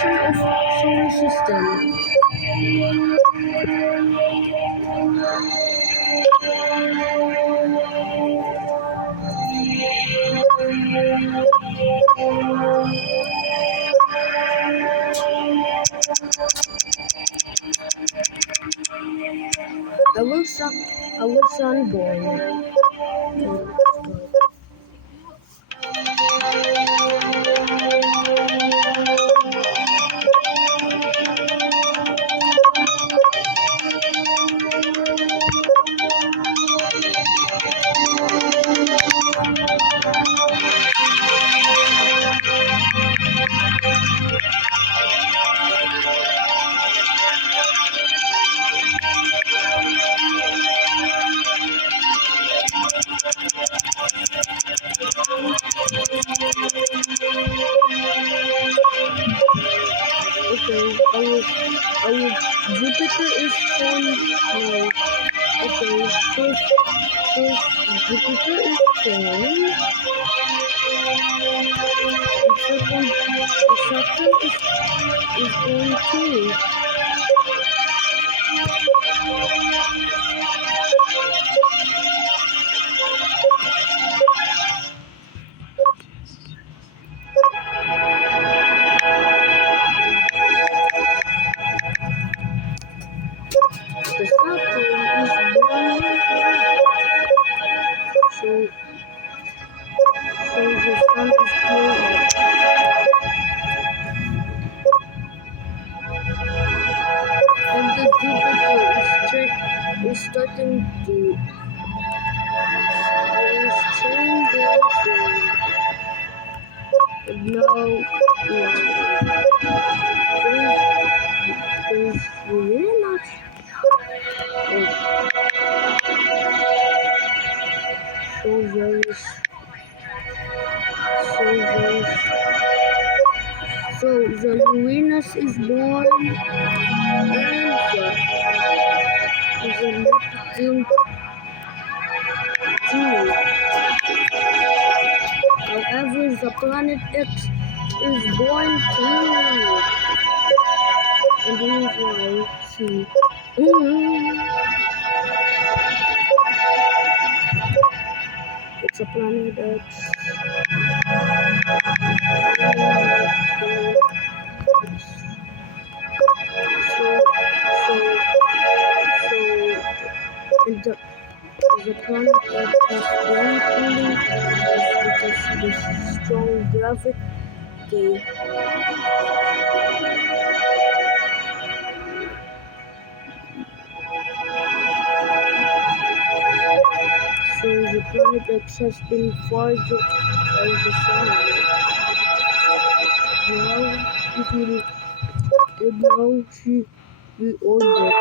formation of solar system. Our son born. Okay, our Jupiter is formed now. Okay, first Jupiter is formed. And second is formed too. The Saturn is born now. So the sun is blowing up. And the Jupiter is starting to is changing. And now there's Uranus. So very so the Uranus is born and the Neptune too. However, the planet X is born too. And here's why. See. It's a planet X. And the planet X is one cooling because this strong gravity. So the planet X has been farther by the sun. Now she reorbit.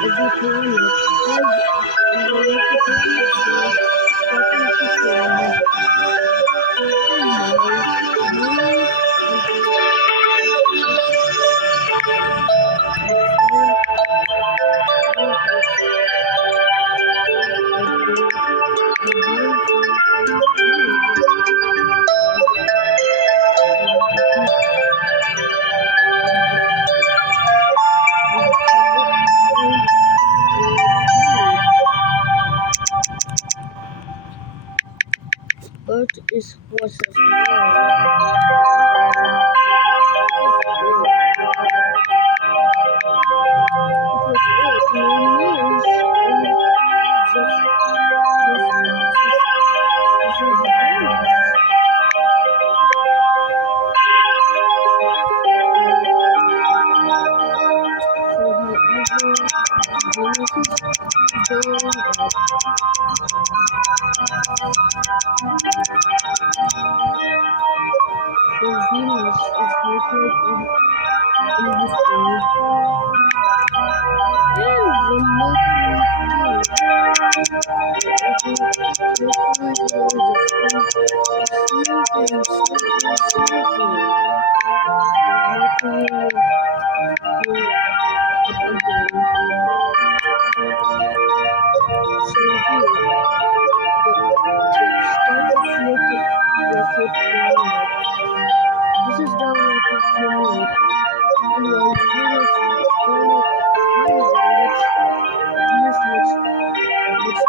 Every planet has a was just wrong.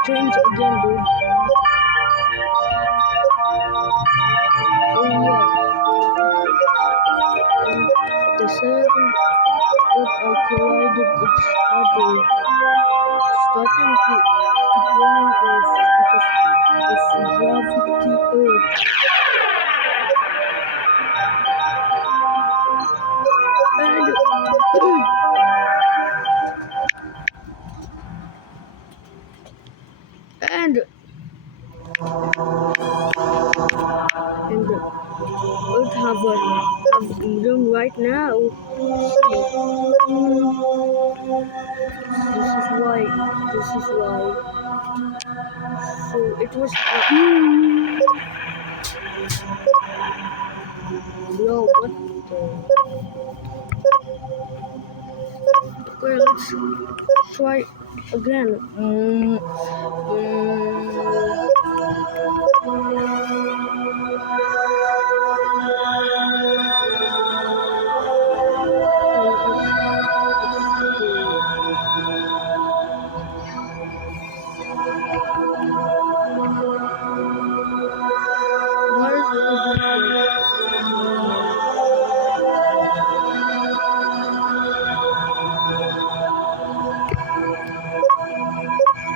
Change again, dude. Oh yeah. The second that I collided each other, starting to pulling off because of gravity Earth. And Earth have room right now. This is why. This is why. So it was. Yo, what the? Okay, let's try again.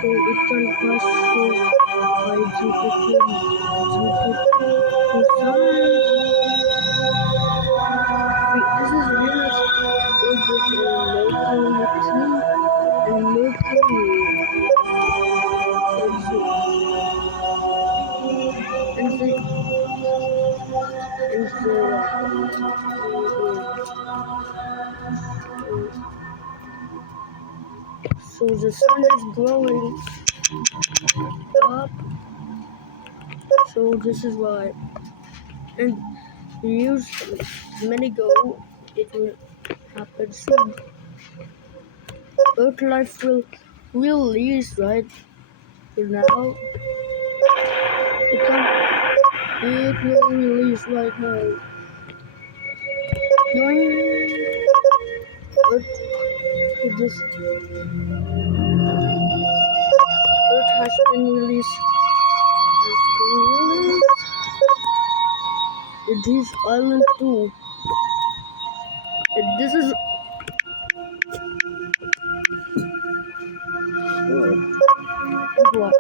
So it can pass through by Jupiter science. This is Venus orbit and Mercury. So the sun is growing up. So this is why. And years many ago, it will happen soon. Earth life will release right now. It will release right now. Knowing Earth this Earth has been released. It is island too. This is what?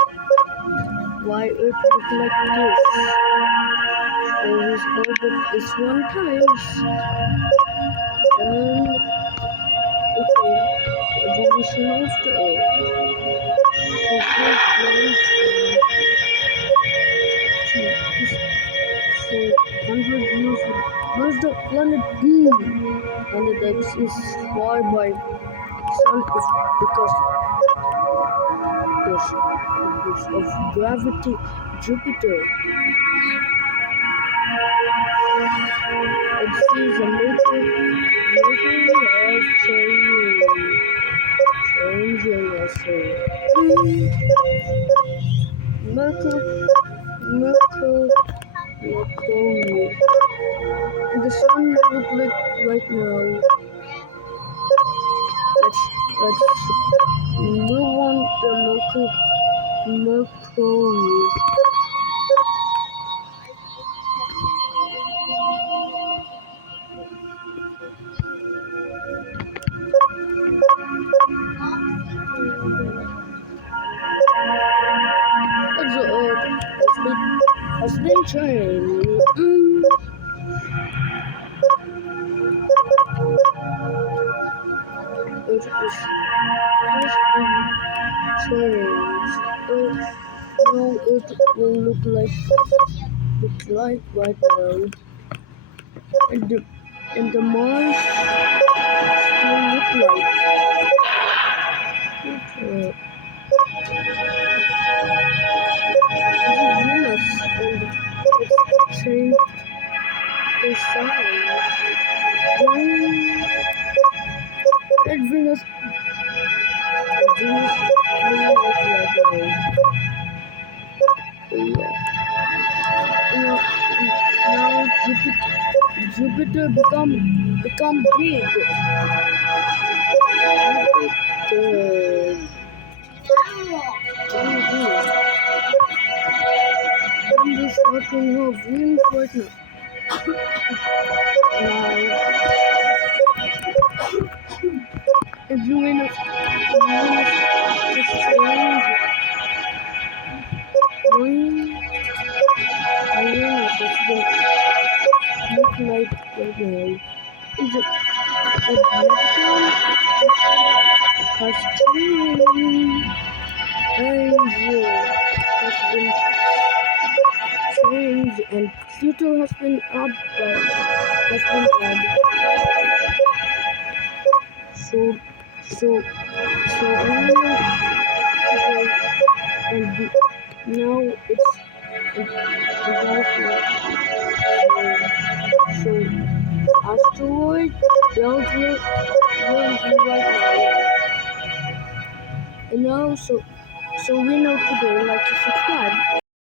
Why Earth look like this? So his orbit is 1 times. And okay, evolution of the Earth. So first so 100 years. Where's the planet B? Planet X is why by Sun is because of gravity. Jupiter. It sees a Mercury has changing us. Mercury. And the sun looks like right now. Let's move on the Mercury. change. It is this change. Now it will look like right now. And the Mars still look like. Venus and it's changed the sign. And Venus will look like now Jupiter become big. I'm just watching her wings right now. If you win a look like right now. Is it a Neptune has changed has been changed and Pluto has been up has been added. So and now it's about so asteroid built right now. And now so we know today like to subscribe.